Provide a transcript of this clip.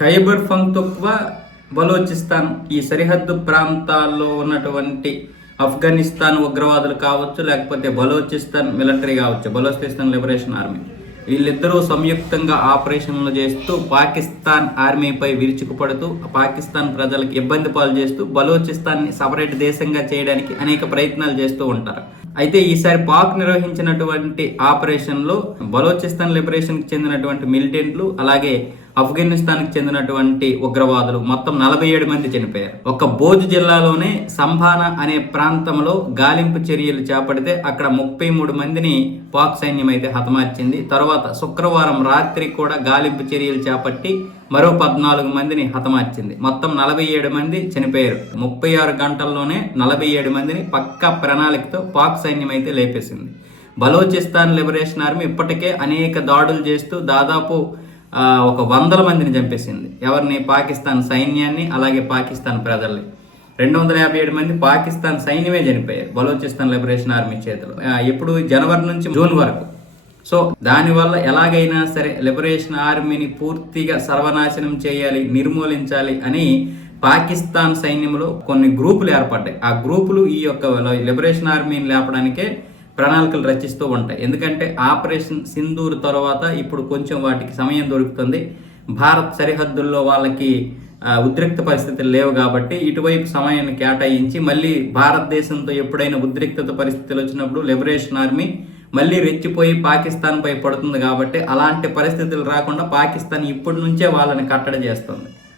ఖైబర్ పంక్తుక్వా బలోచిస్తాన్. ఈ సరిహద్దు ప్రాంతాల్లో ఉన్నటువంటి ఆఫ్ఘనిస్తాన్ ఉగ్రవాదులు కావచ్చు లేకపోతే బలోచిస్తాన్ మిలిటరీ కావచ్చు బలోచిస్తాన్ లిబరేషన్ ఆర్మీ. వీళ్ళిద్దరూ సంయుక్తంగా ఆపరేషన్లు చేస్తూ పాకిస్తాన్ ఆర్మీపై విరుచుకుపడుతూ పాకిస్తాన్ ప్రజలకు ఇబ్బంది పాలు చేస్తూ బలోచిస్తాన్ని సపరేట్ దేశంగా చేయడానికి అనేక ప్రయత్నాలు చేస్తూ ఉంటారు. అయితే ఈసారి పాక్ నిర్వహించినటువంటి ఆపరేషన్లో బలోచిస్తాన్ లిబరేషన్కి చెందినటువంటి మిలిటెంట్లు అలాగే ఆఫ్ఘనిస్తాన్కి చెందినటువంటి ఉగ్రవాదులు మొత్తం నలభై ఏడు మంది చనిపోయారు. ఒక బోధ్ జిల్లాలోనే సంభాన అనే ప్రాంతంలో గాలింపు చర్యలు చేపడితే అక్కడ ముప్పై మూడు మందిని పాక్ సైన్యం అయితే హతమార్చింది. తర్వాత శుక్రవారం రాత్రి కూడా గాలింపు చర్యలు చేపట్టి మరో పద్నాలుగు మందిని హతమార్చింది. మొత్తం నలభై ఏడు మంది చనిపోయారు. ముప్పై ఆరు గంటల్లోనే నలభై ఏడు మందిని పక్కా ప్రణాళికతో పాక్ సైన్యం అయితే లేపేసింది. బలోచిస్తాన్ లిబరేషన్ ఆర్మీ ఇప్పటికే అనేక దాడులు చేస్తూ దాదాపు ఒక వందల మందిని చంపేసింది. ఎవరిని? పాకిస్తాన్ సైన్యాన్ని అలాగే పాకిస్తాన్ ప్రజల్ని. రెండు వందల యాభై ఏడు మంది పాకిస్తాన్ సైన్యమే చనిపోయారు. బలోచిస్తాన్ లిబరేషన్ ఆర్మీ చేతిలో. ఎప్పుడు? జనవరి నుంచి జూన్ వరకు. సో దానివల్ల ఎలాగైనా సరే లిబరేషన్ ఆర్మీని పూర్తిగా సర్వనాశనం చేయాలి నిర్మూలించాలి అని పాకిస్తాన్ సైన్యంలో కొన్ని గ్రూపులు ఏర్పడ్డాయి. ఆ గ్రూపులు ఈ యొక్క లిబరేషన్ ఆర్మీని లేపడానికే ప్రణాళికలు రచిస్తూ ఉంటాయి. ఎందుకంటే ఆపరేషన్ సింధూర్ తర్వాత ఇప్పుడు కొంచెం వాటికి సమయం దొరుకుతుంది. భారత్ సరిహద్దుల్లో వాళ్ళకి ఉద్రిక్త పరిస్థితులు లేవు కాబట్టి ఇటువైపు సమయాన్ని కేటాయించి మళ్ళీ భారతదేశంతో ఎప్పుడైనా ఉద్రిక్తత పరిస్థితులు వచ్చినప్పుడు లిబరేషన్ ఆర్మీ మళ్ళీ రెచ్చిపోయి పాకిస్తాన్పై పడుతుంది కాబట్టి అలాంటి పరిస్థితులు రాకుండా పాకిస్తాన్ ఇప్పటి నుంచే వాళ్ళని కట్టడి చేస్తుంది.